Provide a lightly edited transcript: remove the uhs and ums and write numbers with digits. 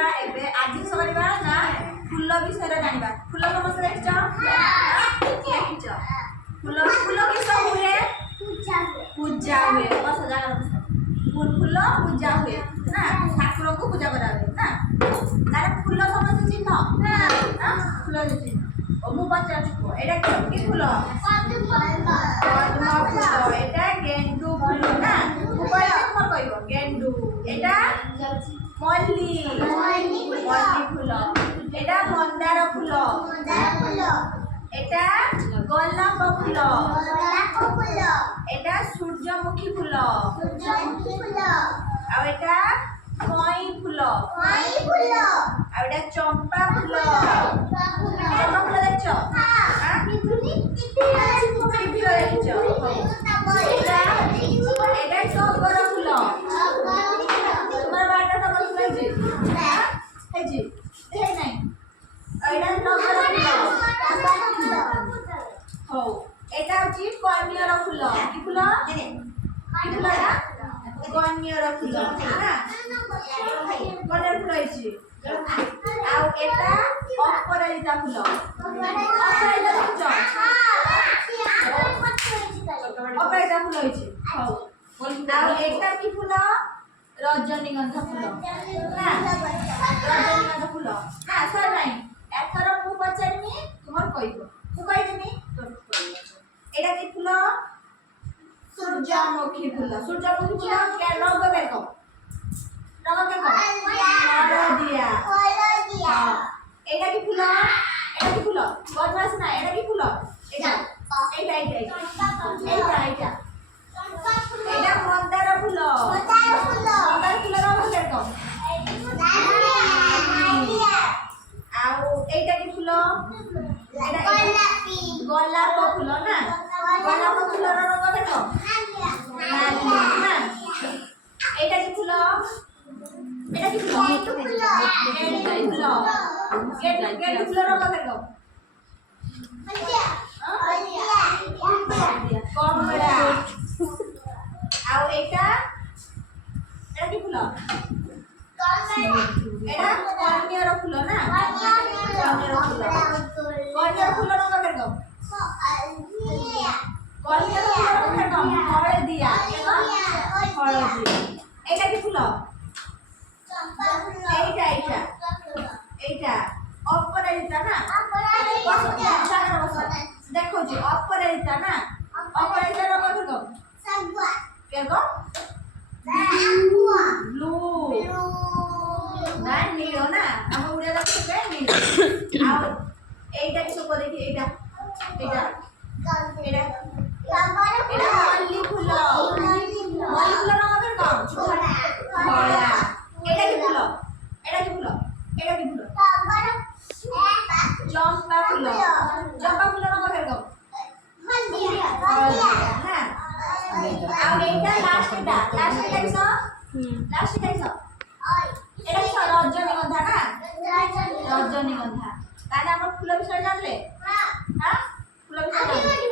କରିବା ଏବେ ଆଜି କରିବା ନା ଫୁଲ ବିଷୟରେ ଜାଣିବା। ଫୁଲ ସମସ୍ତେ ଦେଖିଛ? ଦେଖିଛ ଫୁଲ ଫୁଲ କିସ ହୁଏ? ପୂଜା ହୁଏ। ବସ ଜାଗା ଫୁଲ ପୂଜା ହୁଏ ନା, ଠାକୁରଙ୍କୁ ପୂଜା କରା ହୁଏ ନା। ତାର ଫୁଲ ସମସ୍ତେ ଚିହ୍ନ ଫୁଲ ଚିହ୍ନ। ମୁଁ ପଚାରୁଛି ଏଇଟା କି ଫୁଲ? ପଦ୍ମ ଫୁଲ। ଏଇଟା ଗେଣ୍ଡୁ ଫୁଲ ନା। ମୁଁ କହିବି ତୁମର କହିବ ଗେଣ୍ଡୁ। ଏଇଟା ମଲ୍ଲି ଫୁଲ। ଏଇଟା ମନ୍ଦାର ଫୁଲ। ଏଇଟା ଗୋଲାପ ଫୁଲ। ଏଇଟା ସୂର୍ଯ୍ୟମୁଖୀ ଫୁଲ। ଆଉ ଏଇଟା କଇଁ ଫୁଲ। ଆଉ ଏଇଟା ଚମ୍ପା ଫୁଲ। ଚମ୍ପା ଫୁଲ ଦେଖିଛ? ଦେଖିଛ? ଏଇଟା ଟଗର ଫୁଲ। ତୁମର ବାଡ଼ିରେ ଟଗର ଫୁଲ ହେଇଛି? ହେଇ ନାହିଁ। ଏଇଟା ଟଗର ଫୁଲ। ହଉ ଏଇଟା ହଉଛି କନିଅର ଫୁଲ। କି ଫୁଲ? କି ଫୁଲ ଏଟା? କନିଅର ଫୁଲ ନା। କନିଅର ଫୁଲ ହେଇଛି। ଆଉ ଏଟା ଅପରାଜିତା ଫୁଲ। ଅପରାଜିତା ଦେଖିଛ? ଅପରାଜିତା ଫୁଲ ହେଇଛି। ହଉ ଆଉ ଏଟା କି ଫୁଲ? ରଜନୀଗନ୍ଧା ଫୁଲ ନା। ରଜନୀଗନ୍ଧା ଫୁଲ ନା। ସରି ନାହିଁ। ଏଥର ମୁଁ ପଚାରିନି ତୁମର କହିବ। ମୁଁ କହିବିନି ଏଇଟା କି ଫୁଲ? ସୂର୍ଯ୍ୟମୁଖୀ ଫୁଲ। ସୂର୍ଯ୍ୟମୁଖୀ ଫୁଲ ରଙ୍ଗ ଦେଖ। ରଙ୍ଗ ଦେଖ। ହଳଦିଆ। ଏଇଟା କି ଫୁଲ? ଏଇଟା କି ଫୁଲ? ବଦମାସ ନା। ଏଇଟା କି ଫୁଲ? ଏଇଟା ଏଇଟା ଏଇଟା ଏଇଟା ଏଇଟା ଏଇଟା ମନ୍ଦାର ଫୁଲ। ମନ୍ଦାର ଫୁଲ ରଙ୍ଗ ଦେଖ। ଆଉ ଏଇଟା କି ଫୁଲ? ଗୋଲାପ ଫୁଲ ନା। ଗୋଲାପ ଫୁଲର ରଙ୍ଗ ଦେଖ। ନା। ଏଇଟା କି ଫୁଲ? ଏଇଟା କି ଫୁଲ? ଗେଣ୍ଡୁ ଫୁଲ। ଗେଣ୍ଡୁ ଫୁଲ ରଙ୍ଗ ଦେଖ। କମଳା। ଆଉ ଏଇଟା କି ଫୁଲ? ଏଇଟା କନିଅର ଫୁଲ ନା। କନିଅର ଫୁଲ। କନିଅର ଫୁଲ ରଙ୍ଗ ଦେଖ। କନିଅର ଫୁଲ ରଙ୍ଗ ଦେଖ। ହଳଦିଆ। ହଳଦିଆ। ଏଇଟା କି ଫୁଲ? ଏଇଟା ଏଇଟା ଏଇଟା ଅପରାଜିତା ନା। ଦେଖୁଛି ଅପରାଜିତା ନା। ଅପରାଜିତା ରଙ୍ଗ ଦେଖ। ବ୍ଲୁ ନା ନୀଳ ନା। ଆମ ଓଡ଼ିଆ ଦେଖୁଛେ ନୀଳ। ଆଉ এইটা কি সব দেখি এইটা এইটা এটা এটা মল্লি ফুল। মল্লি ফুল আমাদের কম ধরা। এটা কি ফুল? এটা কি ফুল? এটা কি ফুল? চম্পা ফুল। চম্পা ফুল আমাদের কম হ্যাঁ। আর এইটা লাস্টটা কিসব? লাস্টটা কিসব? এটা কি রজনীগন্ধা না। রজনীগন্ধা। তাহলে আমরা ফুল বিষয় জানলে? হ্যাঁ ফুল বিষয় জানলে।